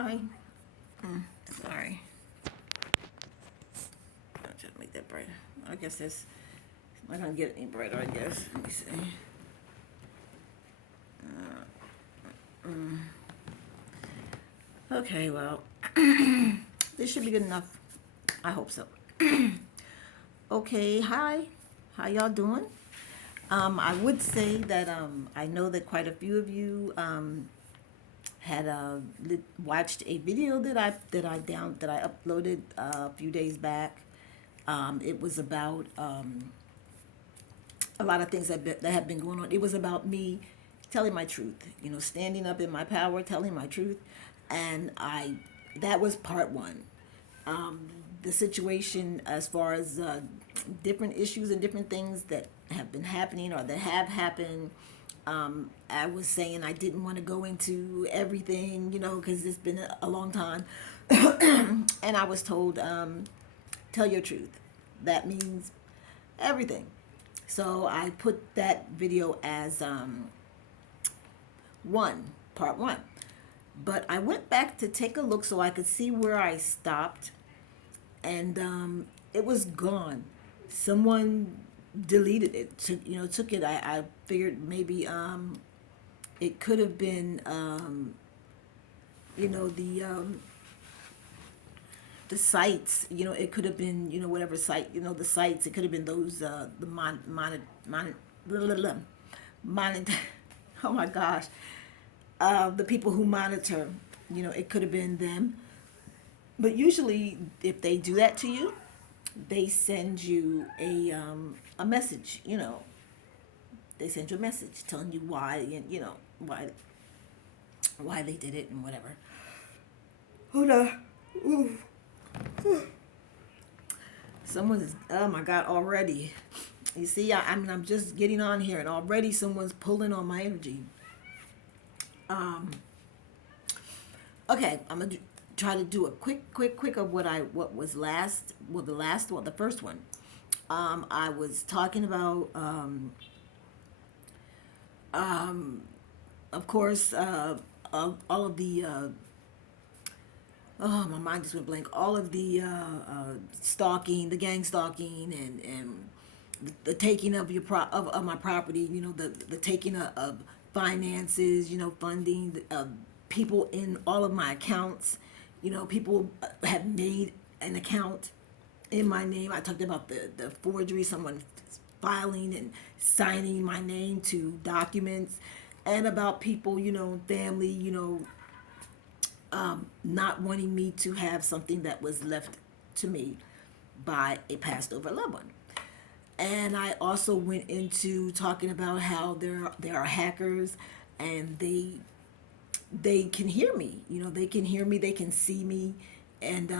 Hi. Sorry. I'll try to make that brighter. I guess this it's not gonna get any brighter. I guess. Let me see. Okay. Well, this should be good enough. I hope so. Okay. Hi. How y'all doing? I would say that I know that quite a few of you had watched a video that I uploaded a few days back. It was about a lot of things that have been going on. It was about me telling my truth, standing up in my power, telling my truth, and that was part one. The situation as far as different issues and different things that have been happening or that have happened. I was saying I didn't want to go into everything, because it's been a long time. And I was told, tell your truth. That means everything. So I put that video as part one. But I went back to take a look so I could see where I stopped, and it was gone. Someone deleted it. Took it. I figured maybe it could have been you know the sites. It could have been whatever site. The sites. It could have been those the blah, blah, blah, monitor. Oh my gosh, the people who monitor. It could have been them. But usually, if they do that to you, they send you a message. They send you a message telling you why, and why they did it and whatever. Hold on. Ooh. Someone is, oh my God, already. You see, I mean, I'm just getting on here, and already someone's pulling on my energy. Okay, I'm gonna try to do a quick of what was last. Well, the last one, the first one. I was talking about, of course, all of the. Oh, my mind just went blank. All of the stalking, the gang stalking, and the taking of of my property. The taking of finances. Funding people in all of my accounts. People have made an account in my name. I talked about the forgery, someone filing and signing my name to documents, and about people, family, not wanting me to have something that was left to me by a passed over loved one. And I also went into talking about how there are hackers, and they can hear me. They can hear me, they can see me, and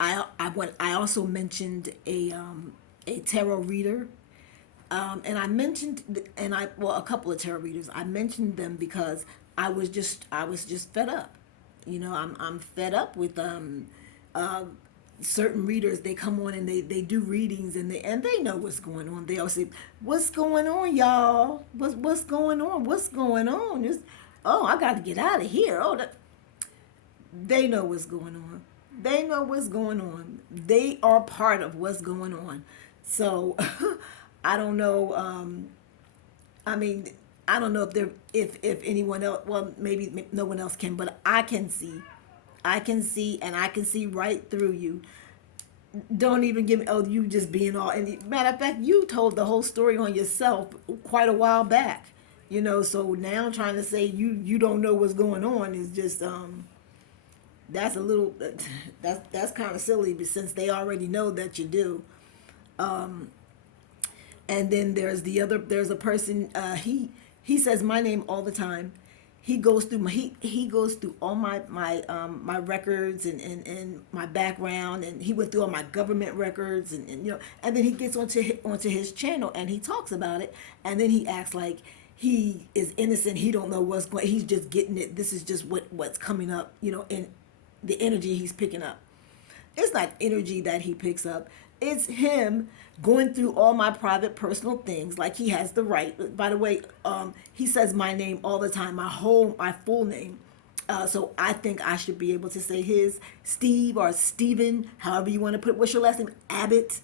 I also mentioned a tarot reader, and I mentioned a couple of tarot readers. I mentioned them because I was just fed up. I'm fed up with uh, certain readers. They come on and they do readings, and they know what's going on. They always say, "What's going on, y'all? What's going on? What's going on?" Oh, I got to get out of here. They know what's going on. They know what's going on. They are part of what's going on. So I don't know. I mean, I don't know if anyone else. Well, maybe no one else can, but I can see. I can see, and I can see right through you. Don't even give me. Oh, you just being all. And matter of fact, you told the whole story on yourself quite a while back. So now trying to say you don't know what's going on is just that's a little that's kind of silly, but since they already know that you do. And then there's a person, he says my name all the time. He goes through all my records, and my background, and he went through all my government records, and then he gets onto his channel, and he talks about it, and then he acts like he is innocent. He don't know what's going. He's just getting it. This is just what's coming up, in the energy he's picking up. It's not energy that he picks up. It's him going through all my private personal things, like he has the right. By the way, he says my name all the time, my full name. So I think I should be able to say his, Steve or Steven, however you want to put it. What's your last name? Abbott.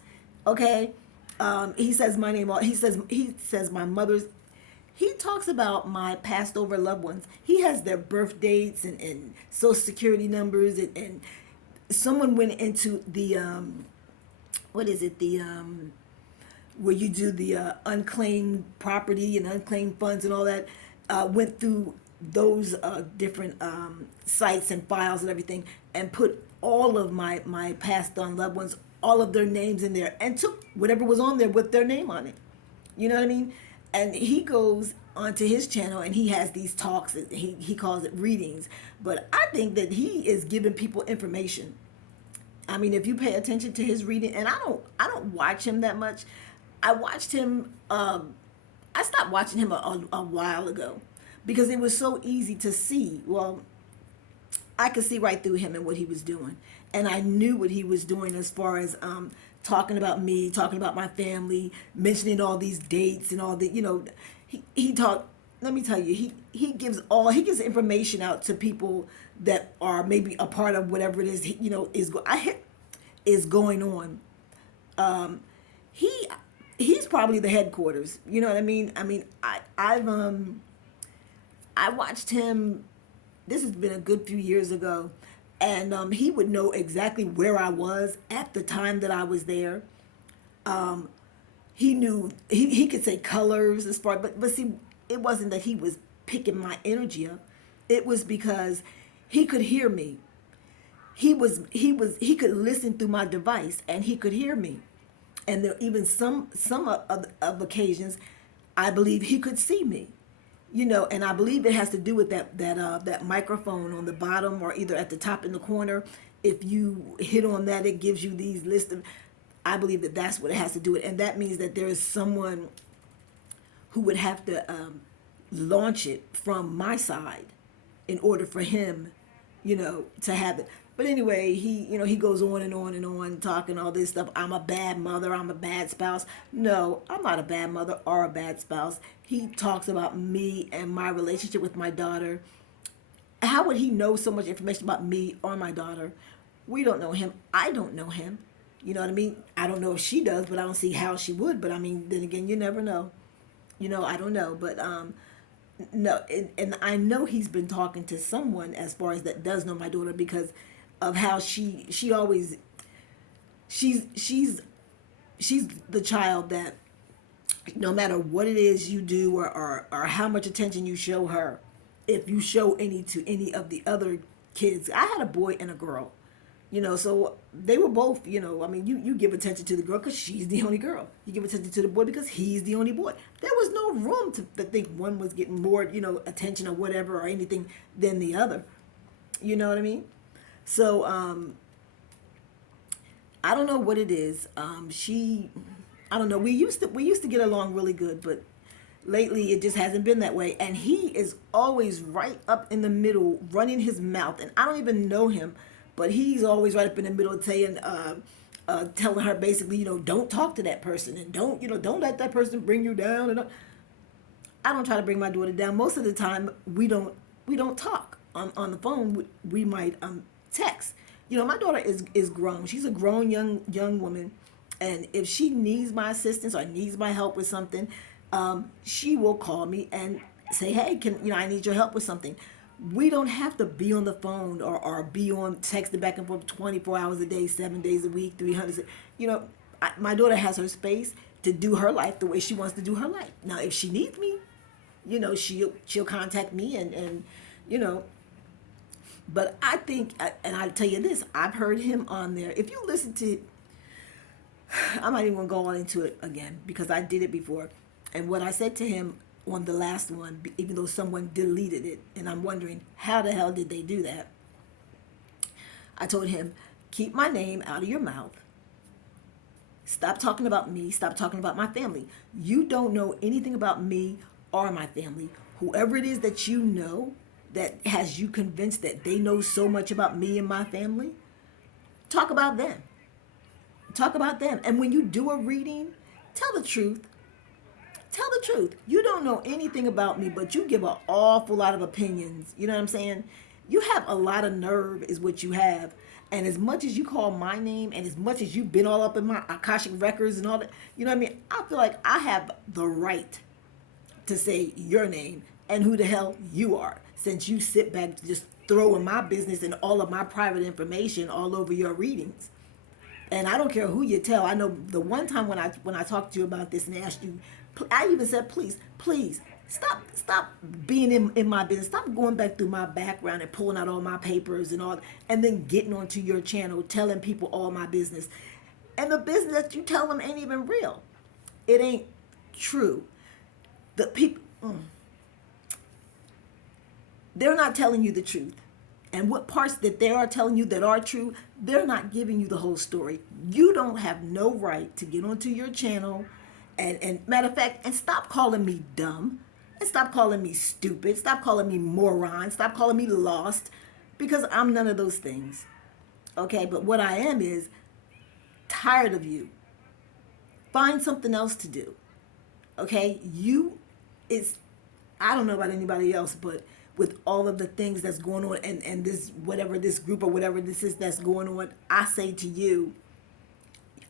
Okay. He says my name. He says my mother's. He talks about my passed over loved ones. He has their birth dates and social security numbers, and someone went into the what is it, the where you do the unclaimed property and unclaimed funds and all that, went through those different sites and files and everything, and put all of my passed on loved ones, all of their names in there, and took whatever was on there with their name on it. You know what I mean? And he goes onto his channel and he has these talks. He calls it readings, but I think that he is giving people information. I mean, if you pay attention to his reading, and I don't watch him that much. I watched him. I stopped watching him a while ago because it was so easy to see. Well, I could see right through him and what he was doing, and I knew what he was doing as far as talking about me, talking about my family, mentioning all these dates and all the, he talked. Let me tell you, he gives information out to people that are maybe a part of whatever it is is going on. He he's probably the headquarters. You know what I mean? I mean, I watched him. This has been a good few years ago, and he would know exactly where I was at the time that I was there. He knew he could say colors as far, but see, it wasn't that he was picking my energy up. It was because he could hear me. He could listen through my device and he could hear me. And there even some of occasions, I believe he could see me. And I believe it has to do with that microphone on the bottom or either at the top in the corner. If you hit on that, it gives you these list of. I believe that that's what it has to do with, and that means that there is someone who would have to launch it from my side in order for him, to have it. But anyway, he goes on and on and on talking all this stuff. I'm a bad mother. I'm a bad spouse. No, I'm not a bad mother or a bad spouse. He talks about me and my relationship with my daughter. How would he know so much information about me or my daughter? We don't know him. I don't know him. You know what I mean? I don't know if she does, but I don't see how she would. But I mean, then again, you never know. I don't know. But no, and I know he's been talking to someone as far as that does know my daughter because of how she always she's the child that no matter what it is you do or how much attention you show her, if you show any to any of the other kids. I had a boy and a girl, so they were both, I mean, you give attention to the girl because she's the only girl. You give attention to the boy because he's the only boy. There was no room to think one was getting more, attention or whatever or anything than the other. You know what I mean? So, I don't know what it is. I don't know. We used to get along really good, but lately it just hasn't been that way. And he is always right up in the middle, running his mouth. And I don't even know him, but he's always right up in the middle, telling her basically, don't talk to that person and don't let that person bring you down. And I don't try to bring my daughter down. Most of the time, we don't talk on the phone. We might text. My daughter is grown. She's a grown young woman, and if she needs my assistance or needs my help with something, she will call me and say, "Hey, I need your help with something." We don't have to be on the phone or be on texting back and forth 24 hours a day, 7 days a week, 300. My daughter has her space to do her life the way she wants to do her life. Now, if she needs me, she'll contact me and. But I think, and I'll tell you this, I've heard him on there. If you listen to, I'm not even going to go on into it again because I did it before. And what I said to him on the last one, even though someone deleted it, and I'm wondering how the hell did they do that? I told him, keep my name out of your mouth. Stop talking about me. Stop talking about my family. You don't know anything about me or my family. Whoever it is that you know that has you convinced that they know so much about me and my family, talk about them. Talk about them. And when you do a reading, tell the truth. Tell the truth. You don't know anything about me, but you give an awful lot of opinions. You know what I'm saying? You have a lot of nerve, is what you have. And as much as you call my name, and as much as you've been all up in my Akashic records and all that, you know what I mean? I feel like I have the right to say your name and who the hell you are, since you sit back just throwing my business and all of my private information all over your readings. And I don't care who you tell. I know the one time when I talked to you about this and asked you, I even said, please stop being in my business. Stop going back through my background and pulling out all my papers and all, and then getting onto your channel telling people all my business. And the business that you tell them ain't even real. It ain't true. The people, they're not telling you the truth. And what parts that they are telling you that are true, they're not giving you the whole story. You don't have no right to get onto your channel and matter of fact, and stop calling me dumb, and stop calling me stupid, stop calling me moron, stop calling me lost, because I'm none of those things. Okay, but what I am is tired of you. Find something else to do. Okay, it's, I don't know about anybody else, but with all of the things that's going on and this, whatever this group or whatever this is that's going on, I say to you,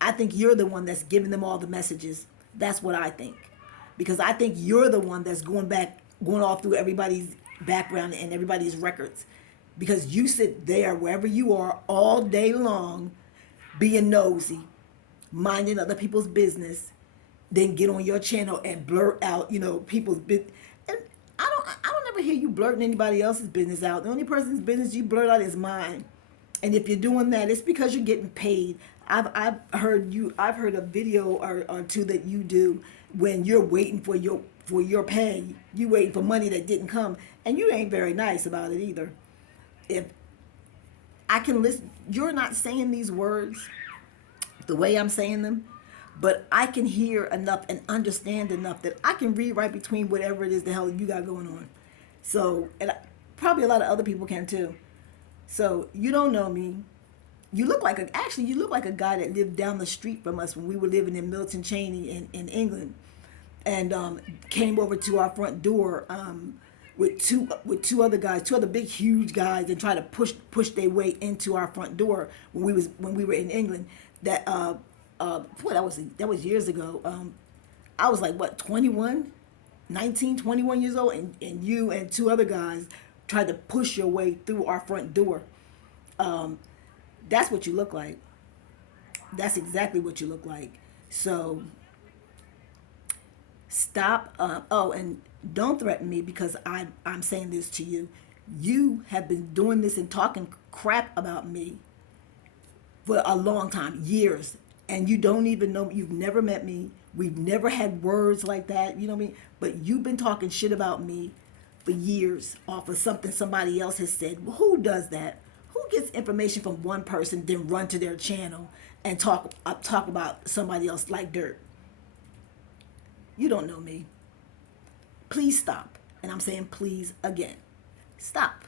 I think you're the one that's giving them all the messages. That's what I think. Because I think you're the one that's going all through everybody's background and everybody's records. Because you sit there wherever you are all day long, being nosy, minding other people's business, then get on your channel and blurt out, people's business. And I don't ever hear you blurting anybody else's business out. The only person's business you blurt out is mine. And if you're doing that, it's because you're getting paid. I've heard a video or two that you do when you're waiting for your pay. You waiting for money that didn't come, and you ain't very nice about it either. If I can listen, you're not saying these words the way I'm saying them, but I can hear enough and understand enough that I can read right between whatever it is the hell you got going on. So, and probably a lot of other people can too. So you don't know me. You look like a guy that lived down the street from us when we were living in Milton Cheney in England, and came over to our front door with two other guys, two other big huge guys, and tried to push their way into our front door when we were in England. That that was years ago. I was like, what, 21 years old, and you and two other guys tried to push your way through our front door. That's what you look like. That's exactly what you look like. So stop. And don't threaten me, because I'm saying this to you. You have been doing this and talking crap about me for a long time, years, and you don't even know. You've never met me. We've never had words like that. You know what I mean? But you've been talking shit about me for years off of something somebody else has said. Well, who does that? Who gets information from one person, then run to their channel and talk about somebody else like dirt? You don't know me. Please stop. And I'm saying please again. Stop.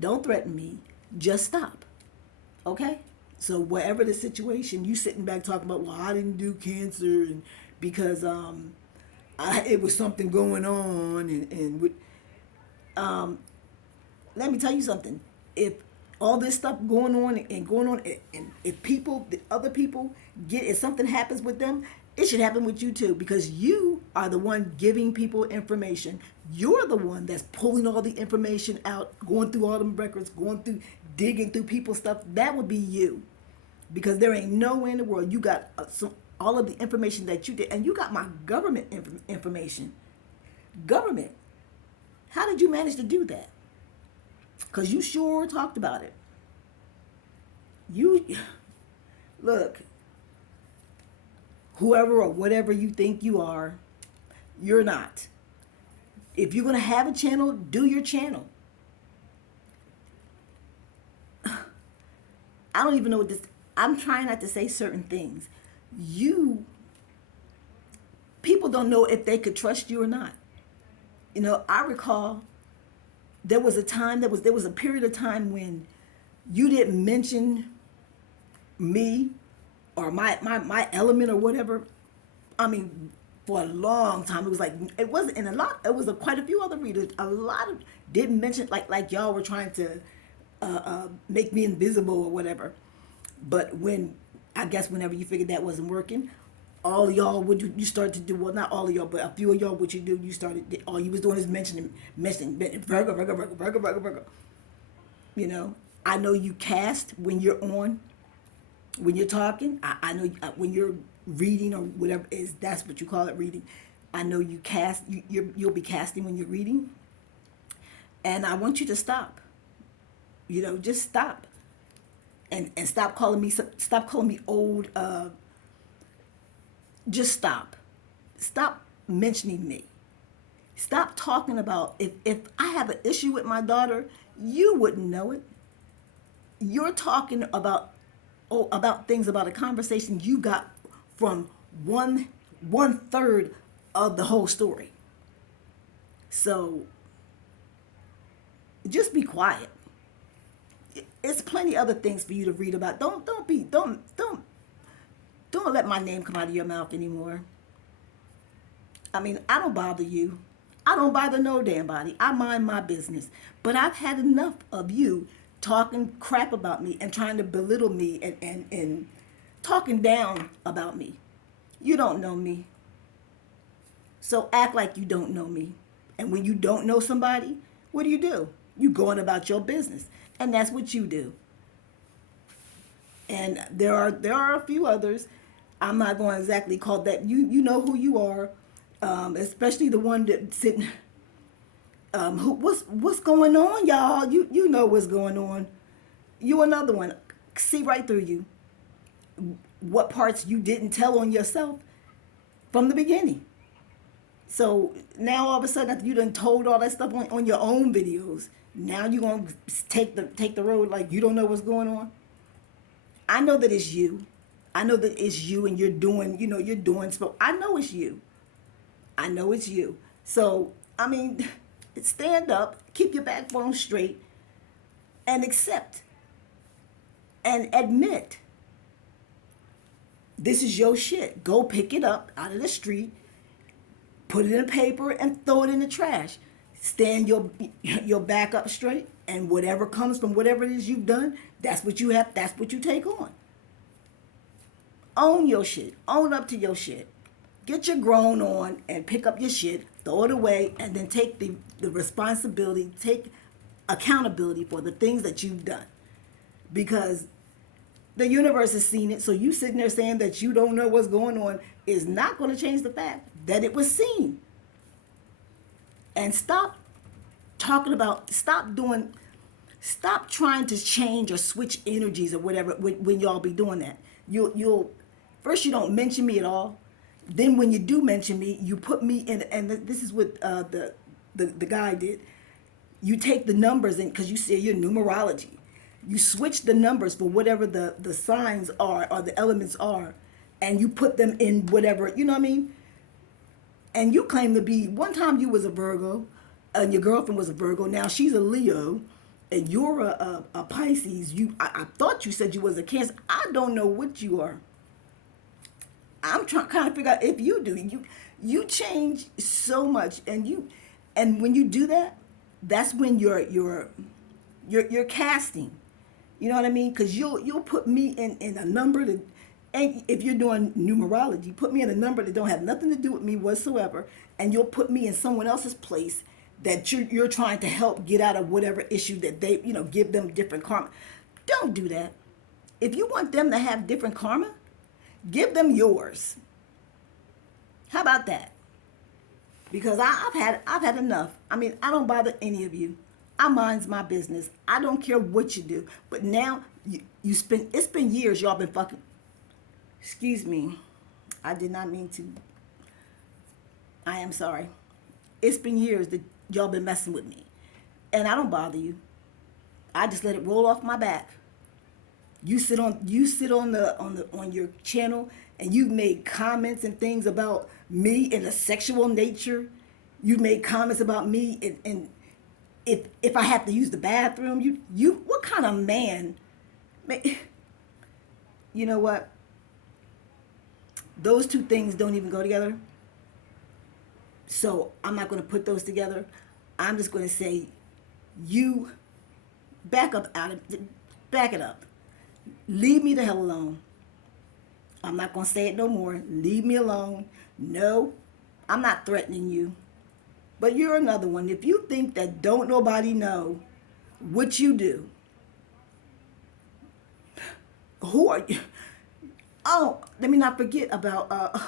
Don't threaten me. Just stop. Okay? So whatever the situation, you sitting back talking about, well, I didn't do cancer and because it was something going on and let me tell you something. If all this stuff going on and if other people if something happens with them, it should happen with you too, because you are the one giving people information. You're the one that's pulling all the information out, going through all them records, digging through people's stuff. That would be you, because there ain't no way in the world you got all of the information that you did, and you got my government information. Government. How did you manage to do that? Because you sure talked about it. Look, whoever or whatever you think you are, you're not. If you're going to have a channel, do your channel. I don't even know what this, I'm trying not to say certain things. People don't know if they could trust you or not. I recall there was a period of time when you didn't mention me or my element or whatever. I mean, for a long time. It was like it wasn't in a lot. It was quite a few other readers. A lot of didn't mention like y'all were trying to make me invisible or whatever. But when I guess whenever you figured that wasn't working, all of y'all would you started to do well, not all of y'all, but a few of y'all, what you do, you started, all you was doing is mentioning Virgo, Virgo, Virgo, Virgo, Virgo, Virgo. You know, I know you cast when you're on, when you're talking. I know when you're reading or whatever is, that's what you call it, reading. I know you cast, you'll be casting when you're reading. And I want you to stop. You know, just stop. And stop calling me old. Just stop. Stop mentioning me. Stop talking about, if I have an issue with my daughter, you wouldn't know it. You're talking about things, about a conversation you got from one third of the whole story. So just be quiet. It's plenty other things for you to read about. Don't let my name come out of your mouth anymore. I mean, I don't bother you. I don't bother no damn body. I mind my business. But I've had enough of you talking crap about me and trying to belittle me and talking down about me. You don't know me. So act like you don't know me. And when you don't know somebody, what do? You going about your business. And that's what you do. And there are a few others. I'm not going to exactly call that. You know who you are, especially the one that sitting. What's going on, y'all? You know what's going on. You another one. See right through you. What parts you didn't tell on yourself from the beginning. So now all of a sudden, after you done told all that stuff on your own videos, now you gonna take the road like you don't know what's going on. I know that it's you. I know that it's you, and you're doing, you're doing. So I know it's you. I know it's you. So I mean, stand up, keep your backbone straight, and accept and admit this is your shit. Go pick it up out of the street, put it in a paper, and throw it in the trash. Stand your back up straight, and whatever comes from whatever it is you've done, that's what you have. That's what you take on. Own your shit. Own up to your shit. Get your grown on and pick up your shit, throw it away, and then take the responsibility, take accountability for the things that you've done. Because the universe has seen it, so you sitting there saying that you don't know what's going on is not going to change the fact that it was seen. And stop trying to change or switch energies or whatever when y'all be doing that. You'll first, you don't mention me at all. Then when you do mention me, you put me in, and this is what the guy did. You take the numbers in, because you say you're numerology. You switch the numbers for whatever the signs are or the elements are, and you put them in whatever, you know what I mean? And you claim to be, one time you was a Virgo, and your girlfriend was a Virgo. Now she's a Leo, and you're a Pisces. I thought you said you was a Cancer. I don't know what you are. I'm trying to figure out if you do. You change so much, and when you do that, that's when you're casting. You know what I mean? Because you'll put me in a number that, and if you're doing numerology, put me in a number that don't have nothing to do with me whatsoever, and you'll put me in someone else's place that you're trying to help get out of whatever issue that they, give them different karma. Don't do that. If you want them to have different karma, give them yours. How about that? Because I've had enough. I mean, I don't bother any of you. I mind's my business. I don't care what you do. But now it's been years y'all been fucking. Excuse me. I did not mean to. I am sorry. It's been years that y'all been messing with me. And I don't bother you. I just let it roll off my back. You sit on your channel, and you've made comments and things about me in a sexual nature. You've made comments about me, and if I have to use the bathroom, you what kind of man? You know what? Those two things don't even go together. So I'm not going to put those together. I'm just going to say, you back it up. Leave me the hell alone. I'm not going to say it no more. Leave me alone. No, I'm not threatening you. But you're another one. If you think that don't nobody know what you do, who are you? Oh, let me not forget about,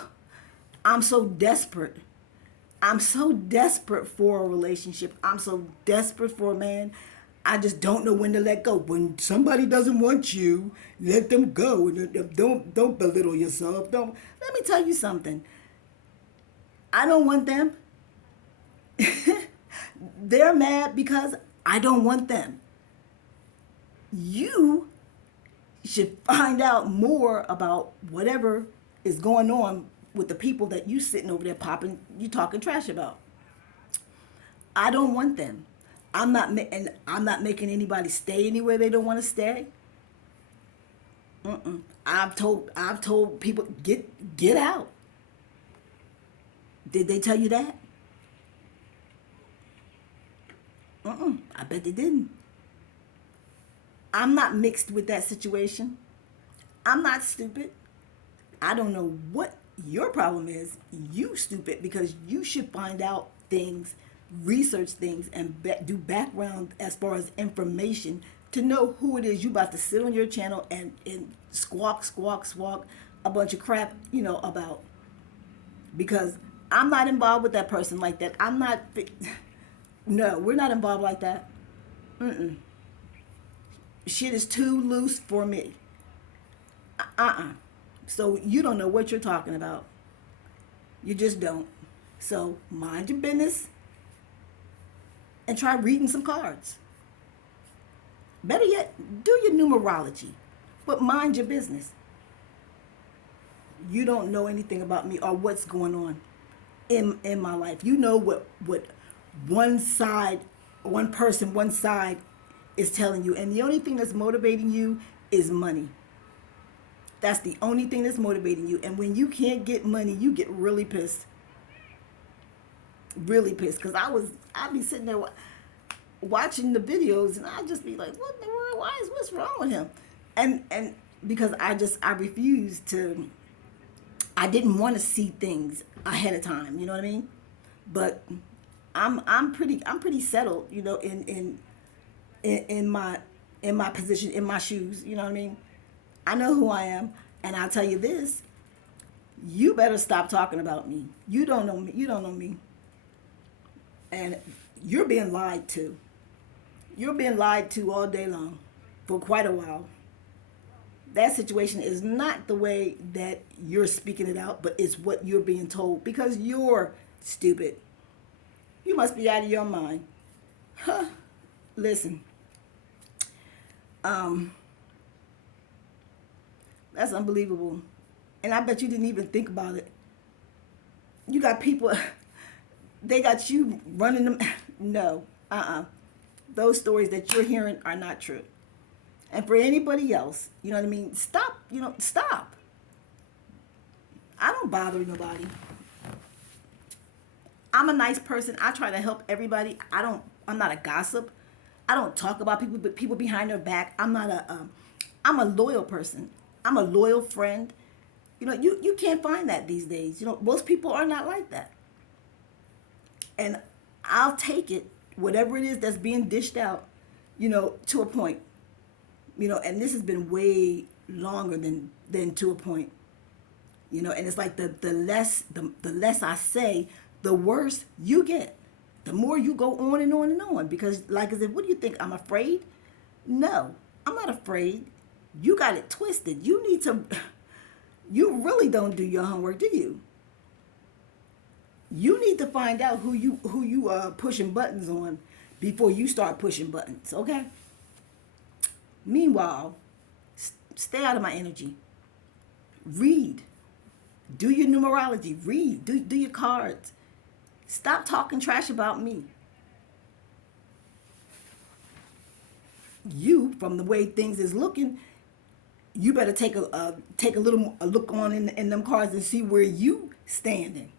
I'm so desperate. I'm so desperate for a relationship. I'm so desperate for a man. I just don't know when to let go. When somebody doesn't want you, let them go. Don't belittle yourself. Don't. Let me tell you something. I don't want them. They're mad because I don't want them. You should find out more about whatever is going on with the people that you sitting over there popping, you talking trash about. I don't want them. And I'm not making anybody stay anywhere they don't want to stay. I've told people get out. Did they tell you that? I bet they didn't. I'm not mixed with that situation. I'm not stupid. I don't know what your problem is. You stupid because you should find out things, research things, and do background as far as information to know who it is you about to sit on your channel and squawk a bunch of crap, about. Because I'm not involved with that person like that. I'm not. No, we're not involved like that. Shit is too loose for me. So you don't know what you're talking about. You just don't. So mind your business and try reading some cards. Better yet, do your numerology, but mind your business. You don't know anything about me or what's going on in my life. You know what one side is telling you, and the only thing that's motivating you is money. That's the only thing that's motivating you. And when you can't get money, you get really pissed. Really pissed. Because I'd be sitting there watching the videos and I'd just be like, what in the world? What's wrong with him? And because I refused to, I didn't want to see things ahead of time. You know what I mean? But I'm pretty settled, in my position, in my shoes. You know what I mean? I know who I am, and I'll tell you this: you better stop talking about me. You don't know me. You don't know me, and you're being lied to. You're being lied to all day long, for quite a while. That situation is not the way that you're speaking it out, but it's what you're being told because you're stupid. You must be out of your mind. Huh? Listen. That's unbelievable. And I bet you didn't even think about it. You got people, they got you running them. No, those stories that you're hearing are not true. And for anybody else, you know what I mean? Stop, stop. I don't bother nobody. I'm a nice person. I try to help everybody. I'm not a gossip. I don't talk about people behind their back. I'm a loyal person. I'm a loyal friend. You can't find that these days. Most people are not like that. And I'll take it, whatever it is that's being dished out, to a point. And this has been way longer than to a point. And it's like the less I say, the worse you get. The more you go on and on and on. Because like I said, what do you think? I'm afraid? No, I'm not afraid. You got it twisted. You really don't do your homework, do you? You need to find out who you are pushing buttons on before you start pushing buttons, okay? Meanwhile, stay out of my energy. Read. Do your numerology. Read. Do your cards. Stop talking trash about me. You, from the way things is looking, you better take a look on in them cards and see where you standing.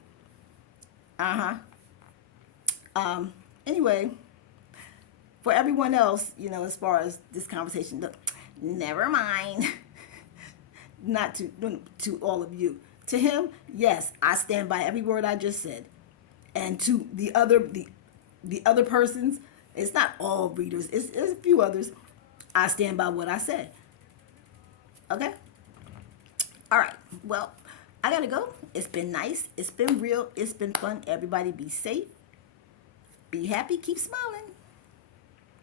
Uh-huh. Anyway, for everyone else, as far as this conversation, never mind. Not to all of you. To him, yes, I stand by every word I just said. And to the other persons, it's not all readers. It's a few others. I stand by what I said. Okay. All right. Well, I gotta go. It's been nice. It's been real. It's been fun. Everybody be safe. Be happy. Keep smiling.